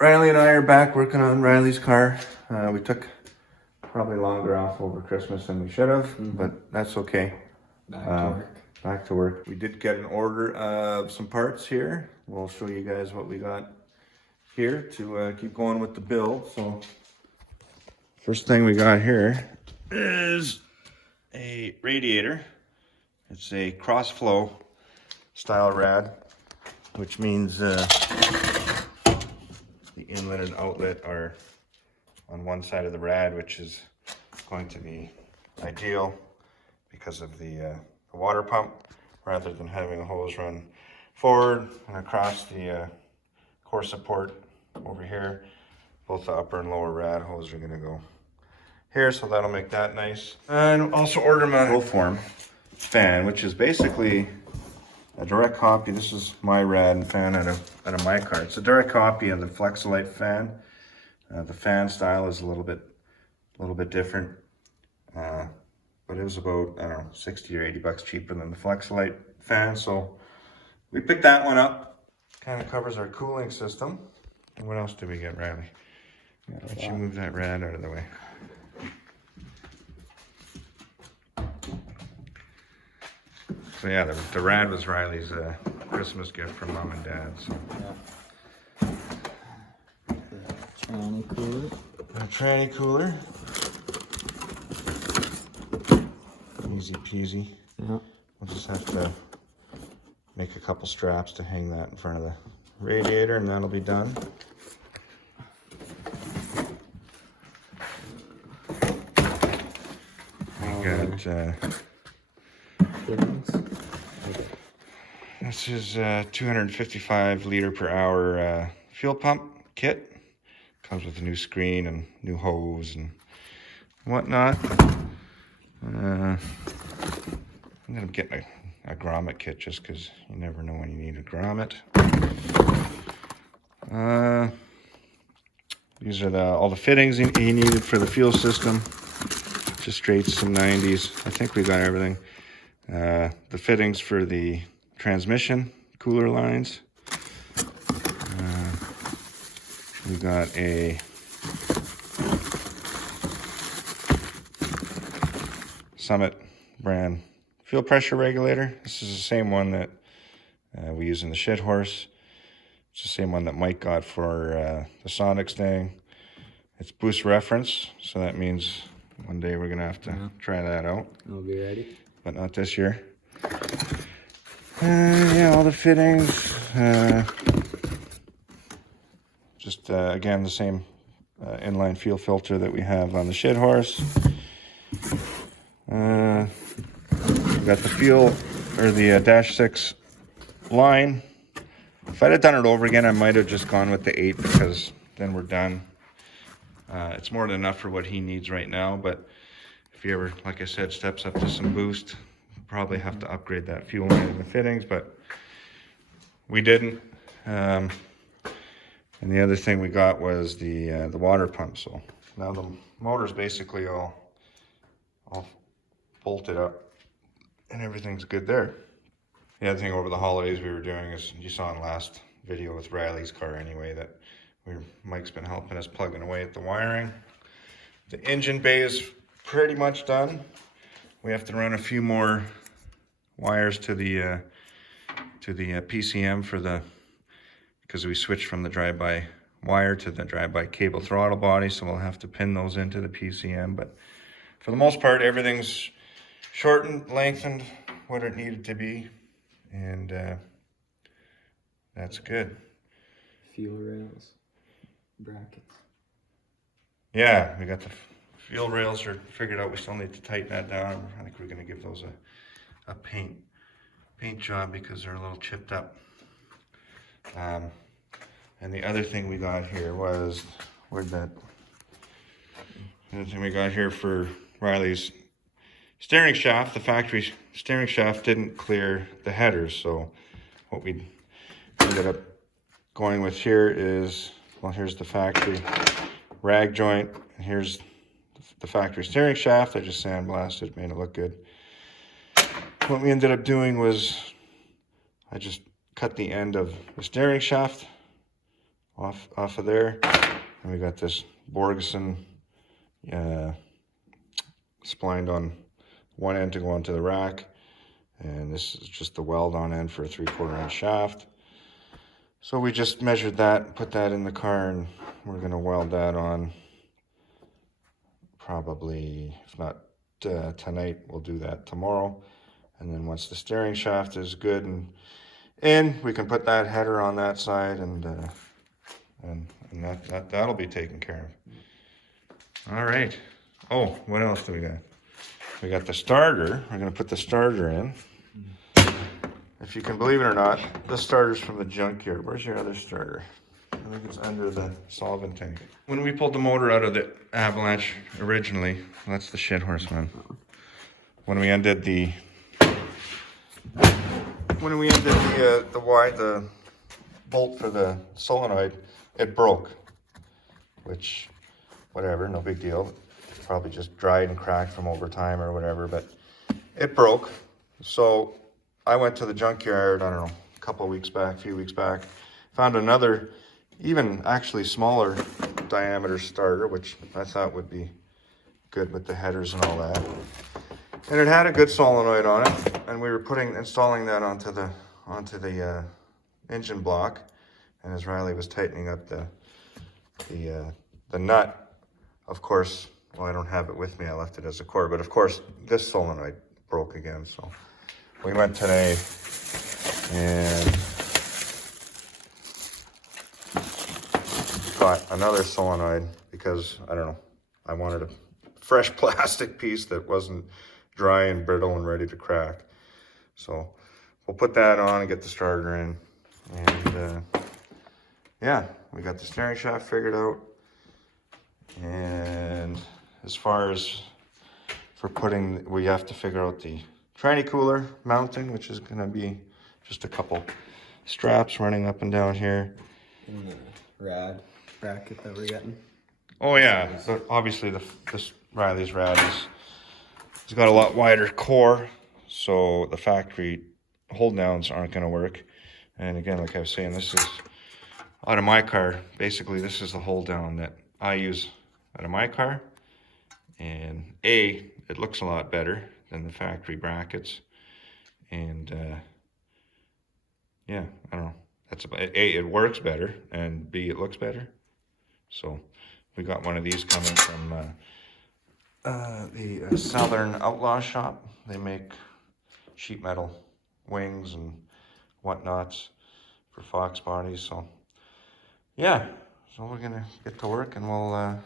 Riley and I are back working on Riley's car. We took probably longer off over Christmas than we should have, but that's okay. Back to work. Back to work. We did get an order of some parts here. We'll show you guys what we got here to keep going with the build. So first thing we got here is a radiator. It's a cross flow style rad, which means the inlet and outlet are on one side of the rad, which is going to be ideal because of the water pump, rather than having a hose run forward and across the core support over here. Both the upper and lower rad hose are going to go here, so that'll make that nice. And also order my Proform fan, which is basically a direct copy. This is my rad and fan out of my car. It's a direct copy of the Flexolite fan. The fan style is a little bit different, but it was about, I don't know, 60 or 80 bucks cheaper than the Flexolite fan. So we picked that one up. Kind of covers our cooling system. And what else did we get, Riley? Why don't you move that rad out of the way? So yeah, the rad was Riley's Christmas gift from Mom and Dad. So. The tranny cooler. A tranny cooler. Easy peasy. Yeah. We'll just have to make a couple straps to hang that in front of the radiator, and that'll be done. We got this is 255 liter per hour fuel pump kit. Comes with a new screen and new hose and whatnot. I'm gonna get a grommet kit just because you never know when you need a grommet. These are all the fittings he needed for the fuel system. Just straights, some 90s. I think we got everything. The fittings for the transmission cooler lines. We got a Summit brand fuel pressure regulator. This is the same one that we use in the shit horse. It's the same one that Mike got for the Sonics thing. It's boost reference, so that means one day we're gonna have to try that out. I'll be ready. But not this year. Yeah, all the fittings. Just again, the same inline fuel filter that we have on the shit horse. We got the fuel, or the Dash 6 line. If I'd have done it over again, I might have just gone with the 8, because then we're done. It's more than enough for what he needs right now, but if he ever, like I said, steps up to some boost, we'll probably have to upgrade that fuel line and the fittings, but we didn't. And the other thing we got was the water pump. So now the motor's basically all bolted up and everything's good there. The other thing over the holidays we were doing is, you saw in the last video with Riley's car anyway, that Mike's been helping us plugging away at the wiring. The engine bay is pretty much done. We have to run a few more wires to the PCM because we switched from the drive-by wire to the drive-by cable throttle body, so we'll have to pin those into the PCM. But for the most part, everything's shortened, lengthened, what it needed to be, and that's good. Fuel rails, brackets. Yeah, we got the fuel rails are figured out. We still need to tighten that down. I think we're gonna give those a paint job because they're a little chipped up. And the other thing we got here was, the other thing we got here for Riley's steering shaft, the factory steering shaft didn't clear the headers. So what we ended up going with here is, well, here's the factory rag joint, and here's the factory steering shaft. I just sandblasted, made it look good. What we ended up doing was I just cut the end of the steering shaft off of there. And we got this Borgeson splined on one end to go onto the rack. And this is just the weld on end for a 3/4 inch shaft. So we just measured that, put that in the car, and we're gonna weld that on probably, if not tonight, we'll do that tomorrow. And then once the steering shaft is good and in, we can put that header on that side, and that'll be taken care of. All right. Oh, what else do we got? We got the starter. We're gonna put the starter in. If you can believe it or not, this starter's from the junkyard. Where's your other starter? I think it's under the solvent tank. When we pulled the motor out of the Avalanche originally, that's the shit horse one. When we undid the the bolt for the solenoid, it broke. Which, whatever, no big deal. Probably just dried and cracked from overtime or whatever, but it broke. So I went to the junkyard, I don't know, a few weeks back, found another, even actually smaller diameter starter, which I thought would be good with the headers and all that. And it had a good solenoid on it, and we were installing that onto the engine block. And as Riley was tightening up the nut, of course, well, I don't have it with me, I left it as a cord, but of course this solenoid broke again. So we went today and got another solenoid because, I don't know, I wanted a fresh plastic piece that wasn't dry and brittle and ready to crack. So we'll put that on and get the starter in. And yeah, we got the steering shaft figured out. And as far as for putting, we have to figure out the tranny cooler mounting, which is gonna be just a couple straps running up and down here. And the rad bracket that we're getting. Oh yeah, so obviously this Riley's rad it's got a lot wider core, so the factory hold downs aren't gonna work. And again, like I was saying, this is out of my car. Basically, this is the hold down that I use out of my car. And it looks a lot better than the factory brackets. And yeah, I don't know. That's about it works better, and B, it looks better. So we got one of these coming from the Southern Outlaw Shop. They make sheet metal wings and whatnots for Fox bodies. So yeah, so we're gonna get to work and we'll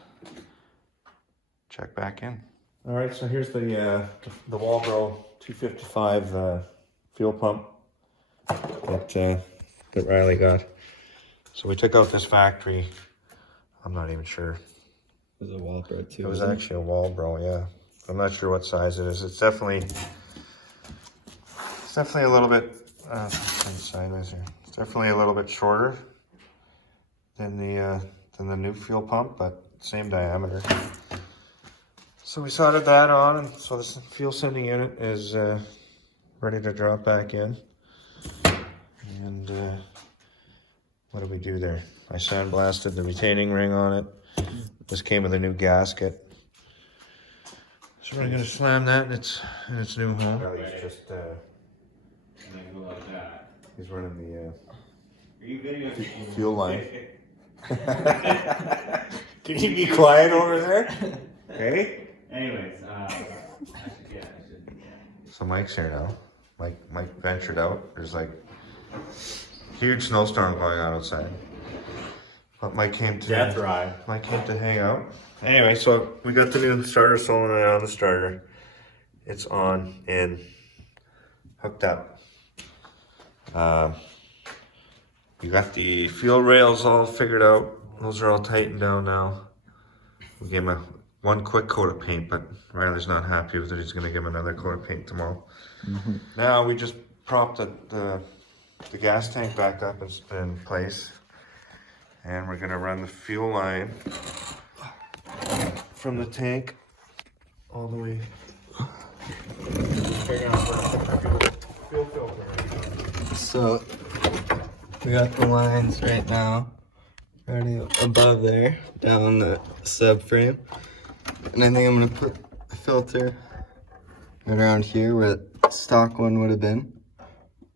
check back in. All right, so here's the Walbro 255 fuel pump that Riley got. So we took out this factory. I'm not even sure. It was a Walbro too. It was actually a Walbro, yeah. I'm not sure what size it is. It's definitely a little bit sideways here. It's definitely a little bit shorter than the new fuel pump, but same diameter. So we soldered that on, and so this fuel sending unit is ready to drop back in. And what do we do there? I sandblasted the retaining ring on it. This came with a new gasket. So we're gonna slam that in its new home. He's just he's running the fuel line. Can you be quiet over there? Hey. Anyways, So Mike's here now. Mike ventured out. There's like huge snowstorm going on outside. But Mike came to death ride. Mike came to hang out. Anyway, so we got the new starter solenoid on the starter. It's on and hooked up. We got the fuel rails all figured out. Those are all tightened down now. We gave him one quick coat of paint, but Riley's not happy with it. He's gonna give him another coat of paint tomorrow. Mm-hmm. Now we just propped the gas tank back up in place. And we're gonna run the fuel line from the tank all the way. Fuel filter. So we got the lines right now already above there, down the subframe. And I think I'm gonna put a filter right around here where the stock one would have been.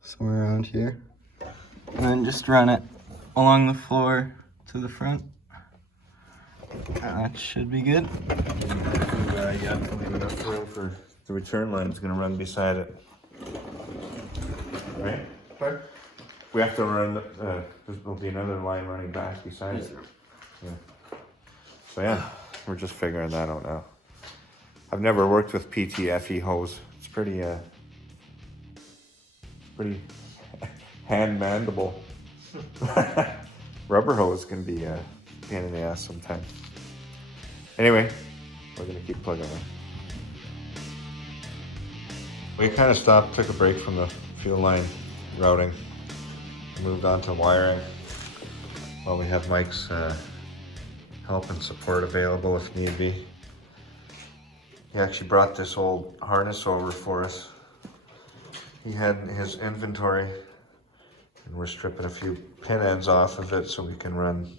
Somewhere around here. And then just run it along the floor to the front. That should be good. You got enough room for the return line. It's going to run beside it. Right? But we have to run, there'll be another line running back beside it. Yeah. So yeah, we're just figuring that out now. I've never worked with PTFE hose. It's pretty hand mandible. Rubber hose can be a pain in the ass sometimes. Anyway, we're gonna keep plugging away. We kind of stopped, took a break from the fuel line routing, moved on to wiring while we have Mike's help and support available if need be. He actually brought this old harness over for us. He had his inventory, and we're stripping a few pin ends off of it so we can run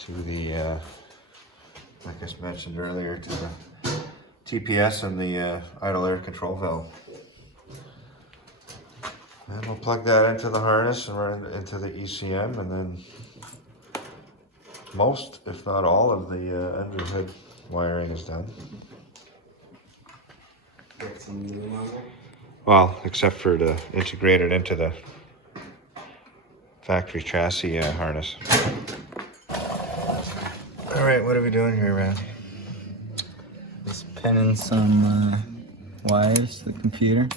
to the, like I mentioned earlier, to the TPS and the idle air control valve. And we'll plug that into the harness and run into the ECM, and then most, if not all, of the underhood wiring is done. Well, except for to integrate it into the factory chassis harness. All right, what are we doing here, man? Just pinning some wires to the computer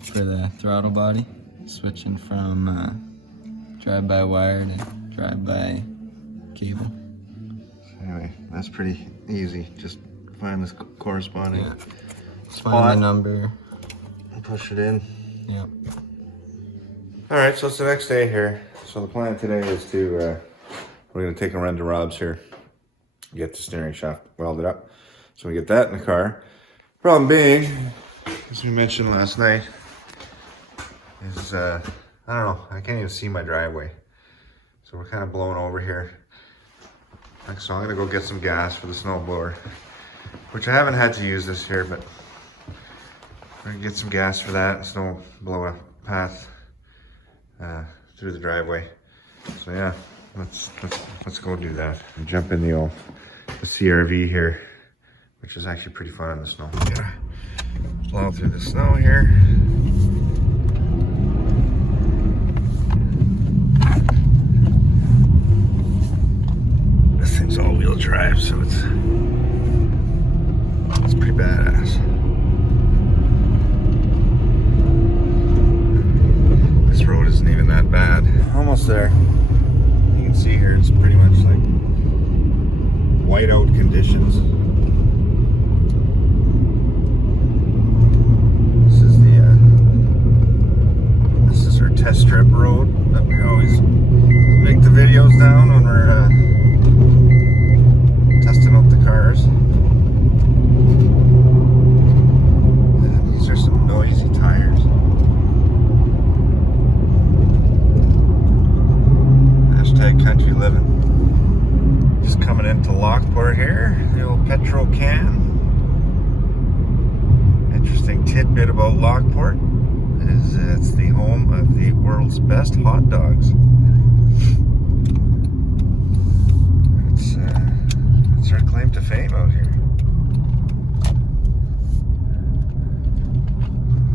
for the throttle body, switching from drive-by wire to drive-by cable. Anyway, that's pretty easy. Just find this corresponding spot. Find the number. And push it in. Yep. All right, so it's the next day here. So the plan today is to, we're gonna take a run to Rob's here, get the steering shaft welded up. So we get that in the car. Problem being, as we mentioned last night, is, I don't know, I can't even see my driveway. So we're kind of blowing over here. So I'm gonna go get some gas for the snowblower, which I haven't had to use this year, but we're gonna get some gas for that and snow blow a path through the driveway. So yeah, let's go do that and jump in the CRV here, which is actually pretty fun in the snow. Yeah, plow through the snow here. This thing's all-wheel drive, so it's pretty badass. This road isn't even that bad. Almost there. You can see here it's pretty much like whiteout conditions. This is our test strip road that we always make the videos down when we're testing out the cars. And these are some noisy tires. Hashtag country living. Just coming into Lockport here, the old petrol can. Interesting tidbit about Lockport is it's the home of the world's best hot dogs. It's our claim to fame out here.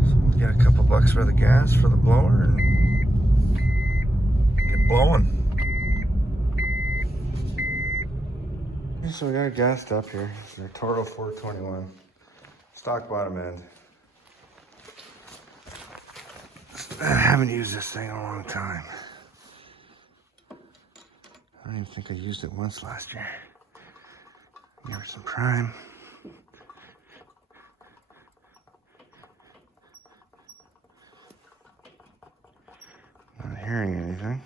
So we'll get a couple bucks for the gas for the blower and get blowing. So we got it gassed up here. It's an Toro 421. Stock bottom end. I haven't used this thing in a long time. I don't even think I used it once last year. Give it some prime. Not hearing anything.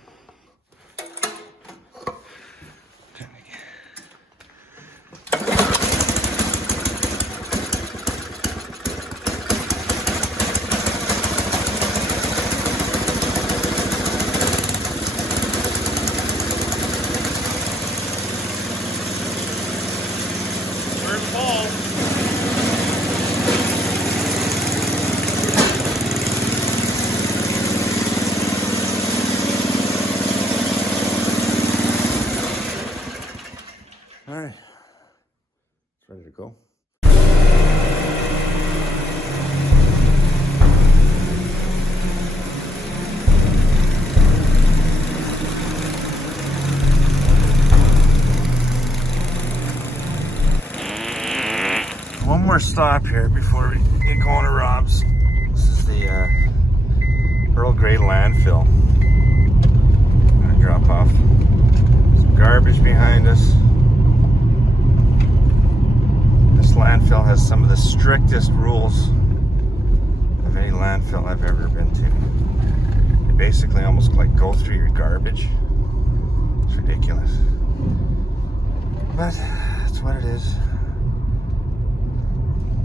All right, it's ready to go. One more stop here before we get going to Rob's. This is the Earl Grey landfill. I'm gonna drop off some garbage behind us. This landfill has some of the strictest rules of any landfill I've ever been to. They basically almost like go through your garbage. It's ridiculous. But that's what it is.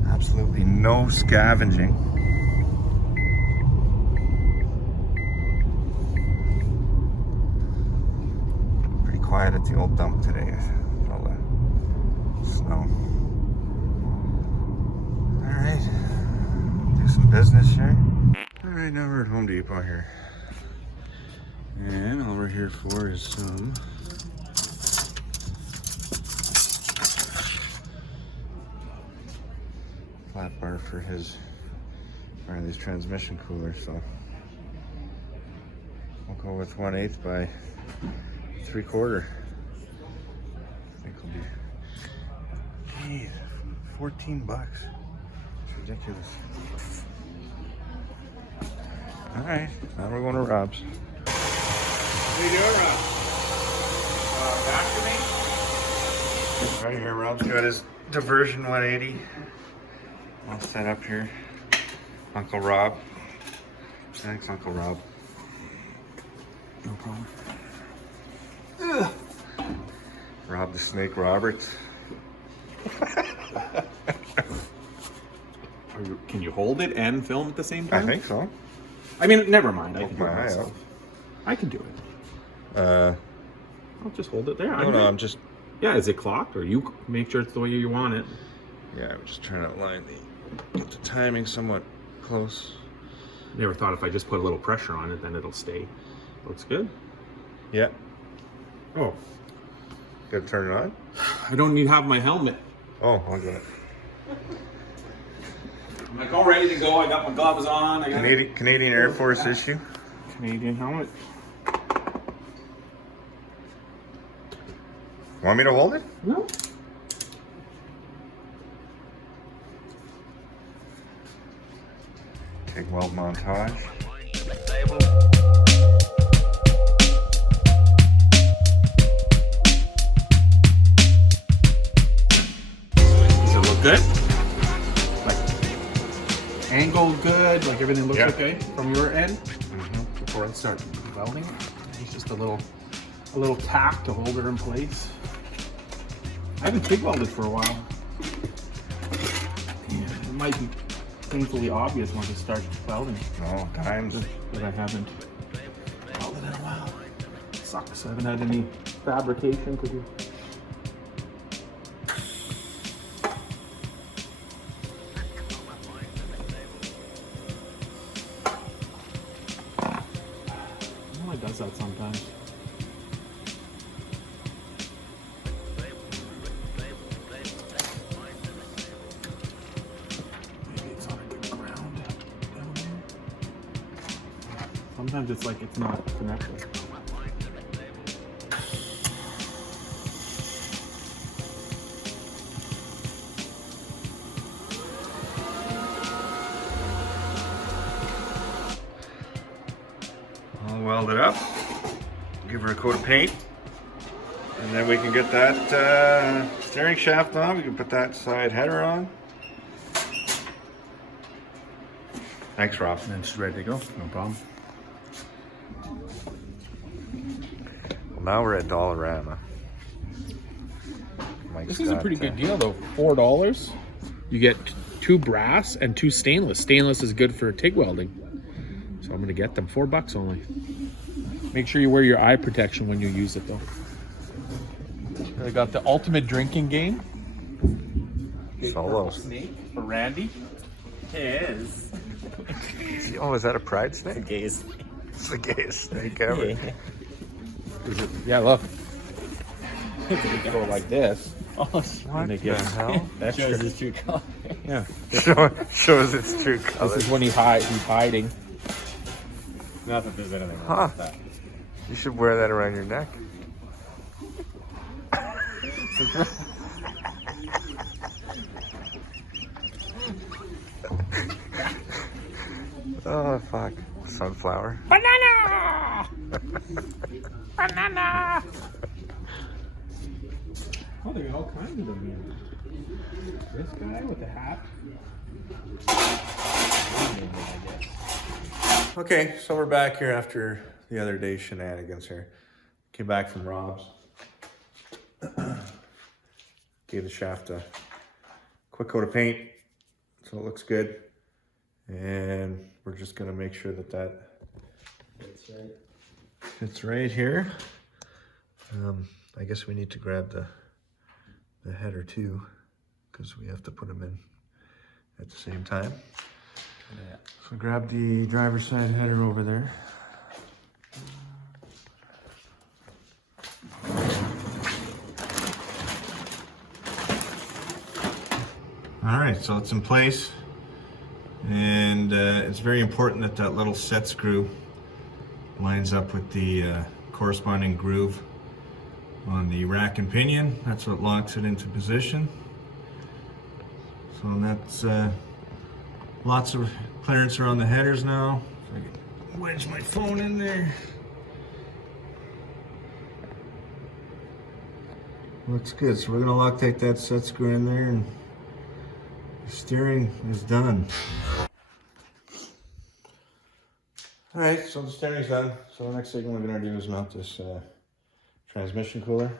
Absolutely no scavenging. Pretty quiet at the old dump today. All the snow. Alright. Do some business here. Alright, now we're at Home Depot here. And all we're here for is some flat bar for Riley's transmission cooler, so we'll go with 1/8 by 3/4. I think it'll be, geez, $14. It's ridiculous. All right, now we're going to Rob's. What are you doing, Rob? Back to me? Right here, Rob's got his diversion 180. All set up here. Uncle Rob. Thanks, Uncle Rob. No problem. Ugh. Rob the Snake Roberts. Can you hold it and film at the same time? I think so. I mean, never mind. I can do My it eye myself. out. I can do it. I'll just hold it there. No, I'm just. Yeah, is it clocked, or you make sure it's the way you want it? Yeah, I'm just trying to align get the timing somewhat close. Never thought if I just put a little pressure on it, then it'll stay. Looks good. Yeah. Oh, Gotta turn it on. I don't need to have my helmet. Oh, I'll get it. I'm like all ready to go. I got my gloves on. I got Canadian Air Force issue. Canadian helmet. Want me to hold it? No. TIG weld montage. Does it look good? Like angle good? Like everything looks Yeah. okay from your end? Before I start welding, it's just a little tack to hold her in place. I haven't TIG welded for a while. It might be painfully obvious once I start welding, No, times. but I haven't welded in a while. It sucks. I haven't had any fabrication to do. It does that sometimes. Maybe it's on a good ground down there. Sometimes it's like it's not connected. I'll weld it up. Give her a coat of paint. And then we can get that steering shaft on. We can put that side header on. Thanks, Rob. And then she's ready to go. No problem. Well, now we're at Dollarama. Mike's This is a got, pretty good deal though. $4. You get 2 brass and 2 stainless. Stainless is good for TIG welding. So I'm gonna get them. $4 only. Make sure you wear your eye protection when you use it though. I got the ultimate drinking game. Solo. Snake for Randy. Yes. Oh, is that a pride snake? Gaze. It's the gayest snake ever. Yeah, look. You go like this. What the hell? Extra. his true color. Yeah. Shows its true color. This is when he's hiding. Not that there's anything wrong with that. You should wear that around your neck. Oh fuck. Sunflower. Banana! Banana! Oh, they got all kinds of them here. This guy with the hat. Okay, so we're back here after the other day's shenanigans here. Came back from Rob's. Gave the shaft a quick coat of paint so it looks good. And we're just gonna make sure that fits right here. I guess we need to grab the header too, because we have to put them in at the same time. Yeah. So grab the driver's side header over there. All right, so it's in place. And it's very important that that little set screw lines up with the corresponding groove on the rack and pinion. That's what locks it into position. So that's lots of clearance around the headers now. If I can wedge my phone in there. Looks good. So we're gonna Loctite that set screw in there, and the steering is done. All right, so the steering's done. So the next thing we're gonna do is mount this transmission cooler.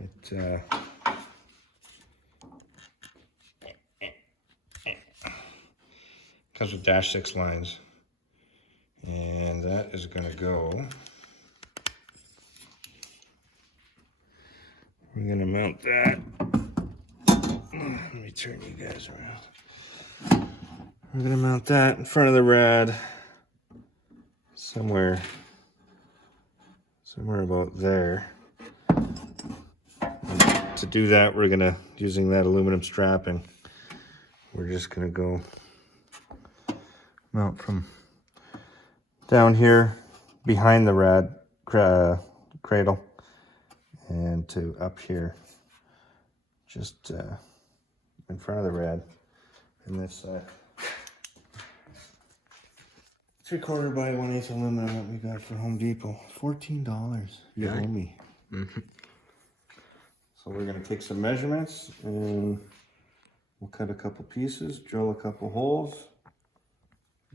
It comes with -6 lines, and that is gonna go. We're gonna mount that. Let me turn you guys around. We're gonna mount that in front of the rad, somewhere about there. And to do that, we're gonna, using that aluminum strapping, we're just gonna go mount from down here behind the rad cradle and to up here, just in front of the rad, and this 3/4 by 1/8 aluminum that we got for Home Depot. $14. You owe me. So we're gonna take some measurements and we'll cut a couple pieces, drill a couple holes,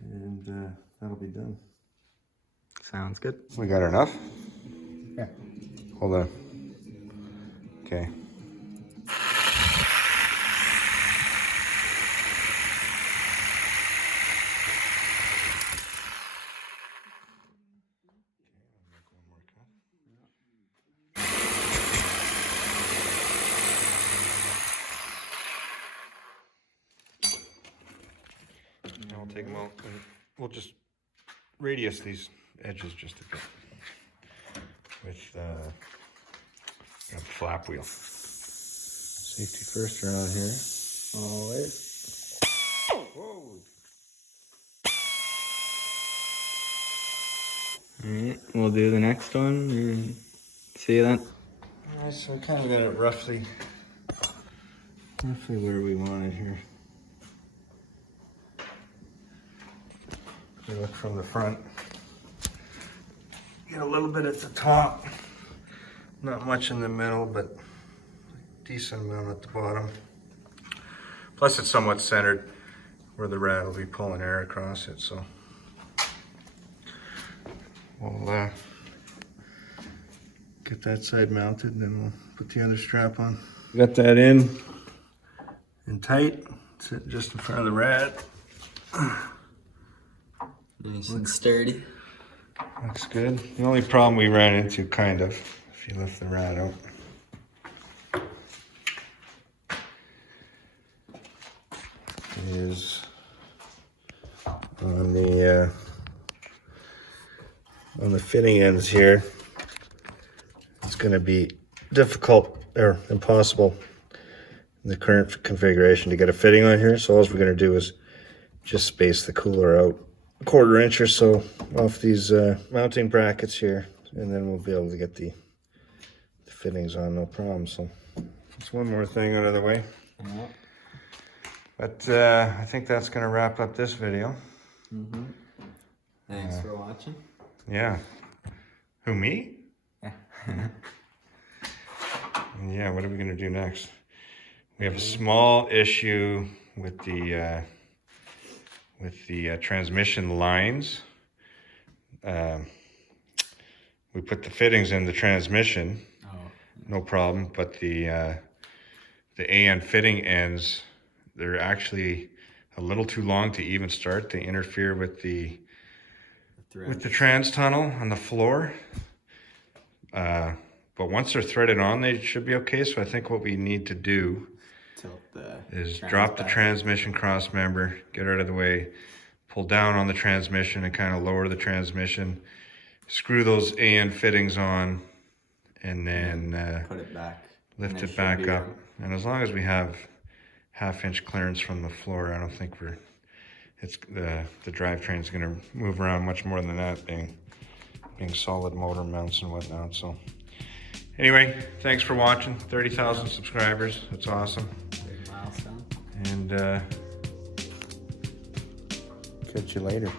and that'll be done. Sounds good. We got enough? Yeah. Hold on. Okay. Now we'll take them out and we'll just radius these edges just a bit with a flap wheel. Safety first around here. Always. Whoa. Alright, we'll do the next one. See you then. Alright, so we kind of got it roughly where we want it here. We look from the front. Get a little bit at the top. Not much in the middle, but decent amount at the bottom. Plus it's somewhat centered where the rad will be pulling air across it, so we'll get that side mounted and then we'll put the other strap on. Got that in and tight. Sit just in front of the rad. Nice and sturdy. Looks good. The only problem we ran into, kind of, if you lift the rad out, is on the fitting ends here. It's going to be difficult or impossible in the current configuration to get a fitting on here. So all we're going to do is just space the cooler out a 1/4 inch or so off these mounting brackets here, and then we'll be able to get the fittings on, no problem. So that's one more thing out of the way. Yeah. But I think that's going to wrap up this video. Thanks for watching. Yeah. Who, me? Yeah. Yeah, what are we going to do next? We have a small issue with the transmission lines. We put the fittings in the transmission, no problem, but the AN fitting ends, they're actually a little too long to even start. They interfere with the trans tunnel on the floor. But once they're threaded on, they should be okay. So I think what we need to do is drop the transmission cross member, get it out of the way, pull down on the transmission and kind of lower the transmission, screw those AN fittings on, and then put it back. Lift it back up. And as long as we have 1/2 inch clearance from the floor, I don't think the drivetrain's going to move around much more than that, being solid motor mounts and whatnot. So anyway, thanks for watching. 30,000 subscribers. That's awesome. Big milestone. And catch you later.